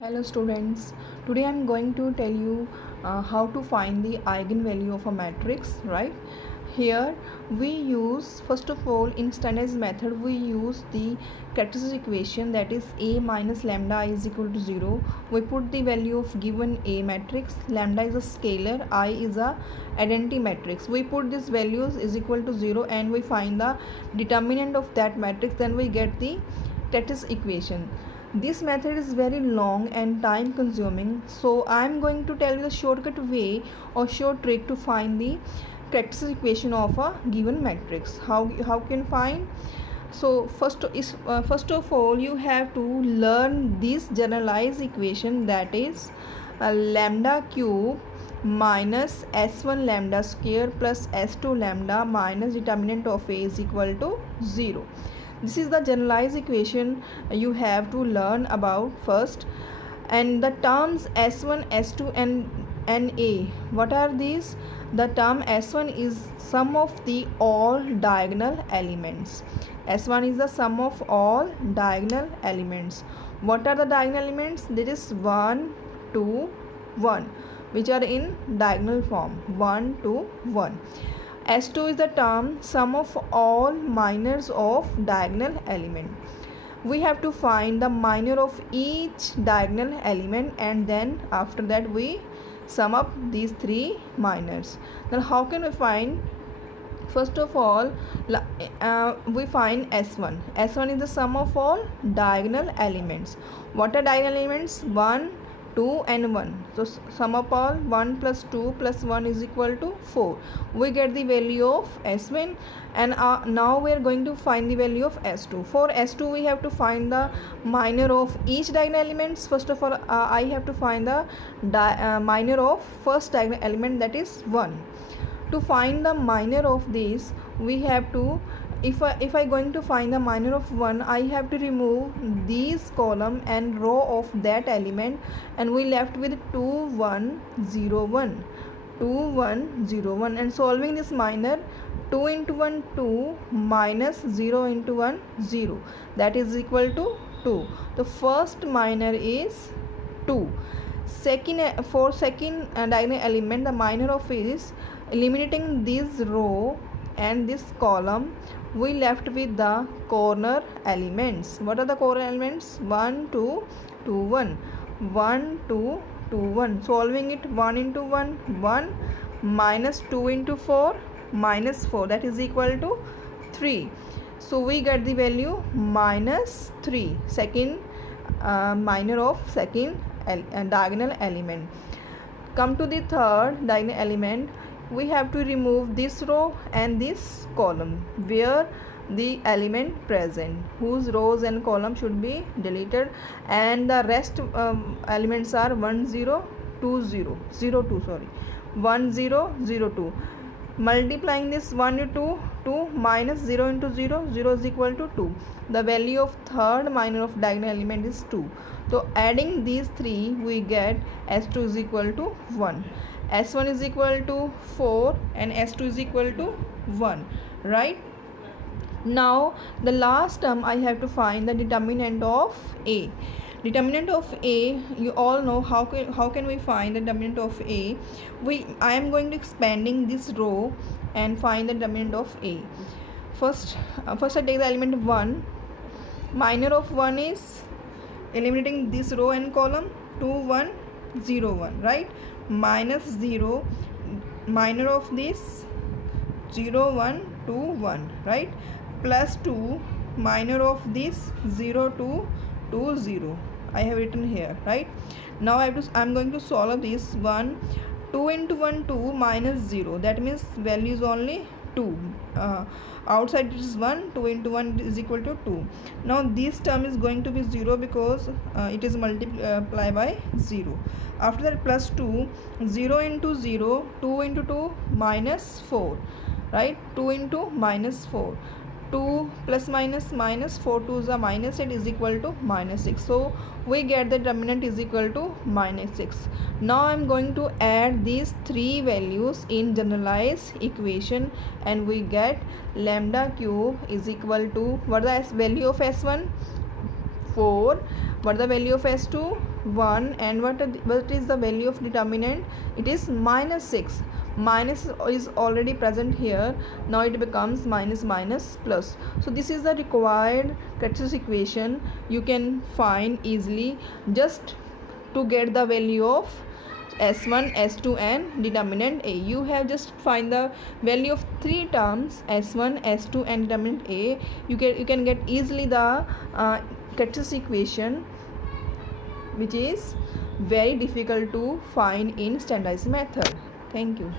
Hello students, today I am going to tell you how to find the eigenvalue of a matrix, right? Here we use, first of all, in standardized method we use the characteristic equation, that is A minus lambda I is equal to 0. We put the value of given A matrix, lambda is a scalar, I is a identity matrix. We put these values is equal to 0 and we find the determinant of that matrix, then we get the characteristic equation. This method is very long and time consuming, so I am going to tell you the shortcut way or short trick to find the characteristic equation of a given matrix. How can find? So first of all you have to learn this generalized equation, that is lambda cube minus s1 lambda square plus s2 lambda minus determinant of A is equal to 0. This is the generalized equation you have to learn about first. And the terms s1 s2 and A, what are these? The term s1 is sum of the all diagonal elements. S1 is the sum of all diagonal elements. What are the diagonal elements? That is 1 2 1, which are in diagonal form, 1 2 1. S2 is the term sum of all minors of diagonal element. We have to find the minor of each diagonal element and then after that we sum up these three minors. Then how can we find? First of all, we find S1. S1 is the sum of all diagonal elements. What are diagonal elements? 1, 2 and 1. So sum up all 1 plus 2 plus 1 is equal to 4. We get the value of S1 and now we are going to find the value of S2. For S2 we have to find the minor of each diagonal elements. First of all I have to find the minor of first diagonal element, that is 1. To find the minor of this we have to, if I going to find the minor of 1, I have to remove these column and row of that element and we left with 2 1 0 1, 2 1 0 1, and solving this minor, 2 into 1 2 minus 0 into 1 0, that is equal to 2. The first minor is 2. For second diagonal element, the minor of is eliminating this row and this column, we left with the corner elements. What are the corner elements? 1 2 2 1, 1 2 2 1. Solving it, 1 into 1 1 minus 2 into 4 minus 4, that is equal to 3. So we get the value minus 3, second minor of second diagonal element. Come to the third diagonal element, we have to remove this row and this column where the element present, whose rows and column should be deleted, and the rest elements are 1 0 2 0 0 2, sorry, 1 0 0 2. Multiplying this 1 into 2 minus 0 into 0, 0 is equal to 2. The value of third minor of diagonal element is 2. So adding these three we get S2 is equal to 1. S1 is equal to 4 and S2 is equal to 1, right? Now the last term I have to find the determinant of A. Determinant of A, you all know how can we find the determinant of A. I am going to expanding this row and find the determinant of A. First I take the element 1. Minor of 1 is eliminating this row and column, 2 1 0 1, right? Minus 0, minor of this 0 1 2 1, right? Plus 2, minor of this 0 2 2 0, I have written here, right? Now I'm going to solve this. 1 2 into 1 2 minus 0, that means value is only 2. Outside it is 1, 2 into 1 is equal to 2. Now this term is going to be 0 because it is multiplied by 0. After that plus 2, 0 into 0, 2 into 2 minus 4, right? 2 into minus 4, 2 plus minus minus 4 2s are minus 8 is equal to minus 6. So we get the determinant is equal to minus 6. Now I am going to add these three values in generalized equation and we get lambda cube is equal to, what is the value of S1? 4. What is the value of S2? 1, and what is the value of determinant? It is minus 6. Minus is already present here, now it becomes minus minus plus. So this is the required characteristic equation you can find easily just to get the value of S1, S2 and determinant A. You have just find the value of three terms S1, S2 and determinant A. You can get easily the characteristic equation, which is very difficult to find in standardized method. Thank you.